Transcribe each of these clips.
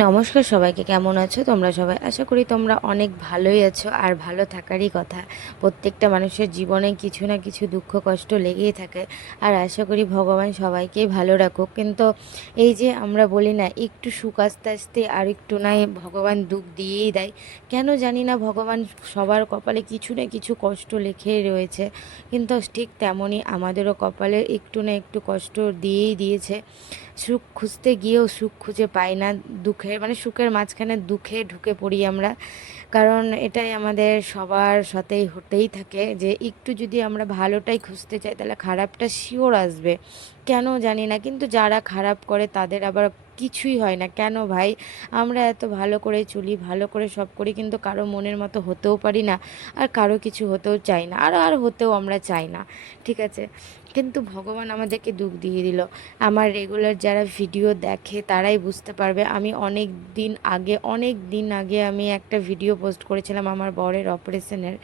নমস্কার সবাইকে, কেমন আছো তোমরা সবাই? আশা করি তোমরা অনেক ভালোই আছো, আর ভালো থাকারই কথা। প্রত্যেকটা মানুষের জীবনে কিছু না কিছু দুঃখ কষ্ট লেগেই থাকে, আর আশা করি ভগবান সবাইকেই ভালো রাখুক। কিন্তু এই যে আমরা বলি না, একটু সুখ আস্তে আস্তে আর একটু নাই ভগবান দুঃখ দিয়েই দেয়। কেন জানি না, ভগবান সবার কপালে কিছু না কিছু কষ্ট লিখেই রয়েছে। কিন্তু ঠিক তেমনই আমাদেরও কপালে একটু না একটু কষ্ট দিয়েই দিয়েছে। সুখ খুঁজতে গিয়েও সুখ খুঁজে পাই না, দুঃখের মানে সুখের মাঝখানে দুঃখে ঢুকে পড়ি আমরা। কারণ এটাই আমাদের সবার সাথেই হতেই থাকে, যে একটু যদি আমরা ভালোটাই খুঁজতে চাই তাহলে খারাপটা শিওর আসবে। কেন জানি না, কিন্তু যারা খারাপ করে তাদের আবার কিছুই হয় না। কেন ভাই? আমরা এত ভালো করে চলি, ভালো করে সব করি, কিন্তু কারো মনের মতো হতেও পারি না, আর কারো কিছু হতেও চাই না, আর আর হতেও আমরা চাই না। ঠিক আছে, কিন্তু ভগবান আমাদেরকে দুঃখ দিয়ে দিল। আমার রেগুলার যারা ভিডিও দেখে তারাই বুঝতে পারবে, আমি অনেক দিন আগে আমি একটা ভিডিও পোস্ট করেছিলাম আমার বরের অপারেশনের।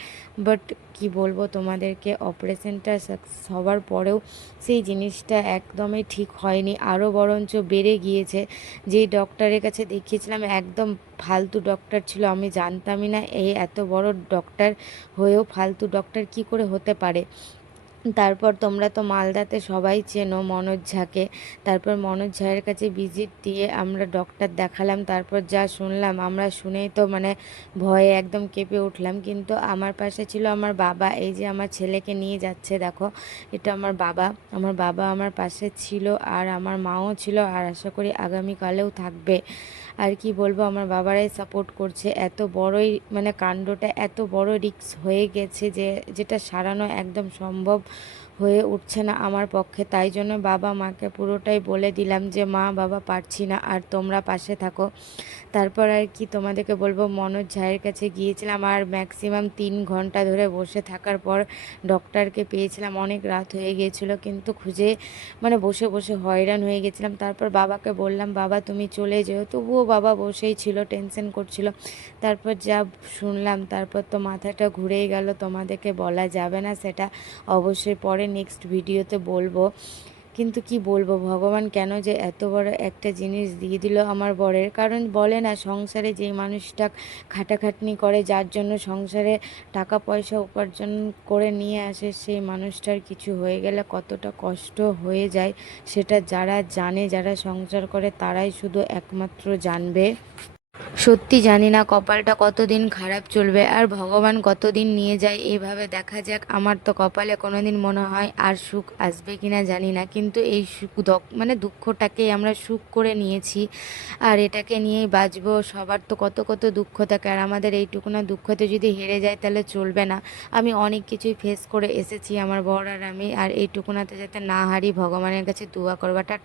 বাট কি বলবো তোমাদেরকে, অপারেশনটা সাকসেস হওয়ার পরেও সেই জিনিসটা একদমই ঠিক হয়নি, আরও বরঞ্চ বেড়ে গিয়েছে। যেই ডক্টরের কাছে দেখিয়েছিলাম একদম ফালতু ডক্টর ছিল, আমি জানতামই না এই এত বড় ডক্টর হয়েও ফালতু ডক্টর কি করে হতে পারে। তারপর তোমরা তো মালদাতে সবাই চেনো মনোজ ঝাকে। তারপর মনোজ ঝায়ের কাছে ভিজিট দিয়ে আমরা ডক্টর দেখালাম। তারপর যা শুনলাম, আমরা শুনেই তো মানে ভয়ে একদম কেঁপে উঠলাম। কিন্তু আমার পাশে ছিল আমার বাবা, এই যে আমার ছেলেকে নিয়ে যাচ্ছে দেখো, এটা আমার বাবা। আমার বাবা আমার পাশে ছিল, আর আমার মাও ছিল, আর আশা করি আগামীকালেও থাকবে। আর কি বলবো, আমার বাবারাই সাপোর্ট করছে। এত বড়ই মানে কাণ্ডটা এত বড় রিস্ক হয়ে গেছে যে যেটা সারানো একদম সম্ভব হয়ে উঠছে না আমার পক্ষে। তাই জন্য বাবা মাকে পুরোটাই বলে দিলাম যে মা বাবা পারছি না, আর তোমরা পাশে থাকো। তারপর আর কি তোমাদেরকে বলবো, মনোজ ঝায়ের কাছে গিয়েছিলাম, আর ম্যাক্সিমাম 3 ঘন্টা ধরে বসে থাকার পর ডক্টরকে পেয়েছিলাম। অনেক রাত হয়ে গিয়েছিলো, কিন্তু খুঁজে মানে বসে বসে হয়রান হয়ে গেছিলাম। তারপর বাবাকে বললাম, বাবা তুমি চলে যেও, তবুও বাবা বসেই ছিল, টেনশন করছিল। তারপর যা শুনলাম, তারপর তো মাথাটা ঘুরেই গেল, তোমাদেরকে বলা যাবে না সেটা, অবশ্যই পরে নেক্সট ভিডিওতে বলবো। কিন্তু কি বলবো, ভগবান কেন যে এত বড় একটা জিনিস দিয়ে দিল আমার বরের। কারণ বলে না, সংসারে যেই মানুষটা খাটাখাটনি করে, যার জন্য সংসারে টাকা পয়সা উপার্জন করে নিয়ে আসে, সেই মানুষটার কিছু হয়ে গেলে কতটা কষ্ট হয়ে যায়, সেটা যারা জানে, যারা সংসার করে, তারাই শুধু একমাত্র জানবে। সত্যি জানি না কপালটা কতদিন খারাপ চলবে, আর ভগবান কতদিন নিয়ে যায় এইভাবে দেখা যাক। আমার তো কপালে কোনোদিন মনে হয় আর সুখ আসবে কিনা জানি না, কিন্তু এই সুখ মানে দুঃখটাকেই আমরা সুখ করে নিয়েছি, আর এটাকে নিয়েই বাঁচবো। সবার তো কত কত দুঃখ থাকে, আর আমাদের এইটুকু না দুঃখতে যদি হেরে যায় তাহলে চলবে না। আমি অনেক কিছুই ফেস করে এসেছি আমার বর আর আমি, আর এইটুকুনাতে যাতে না হারি, ভগবানের কাছে দোয়া করবাটা।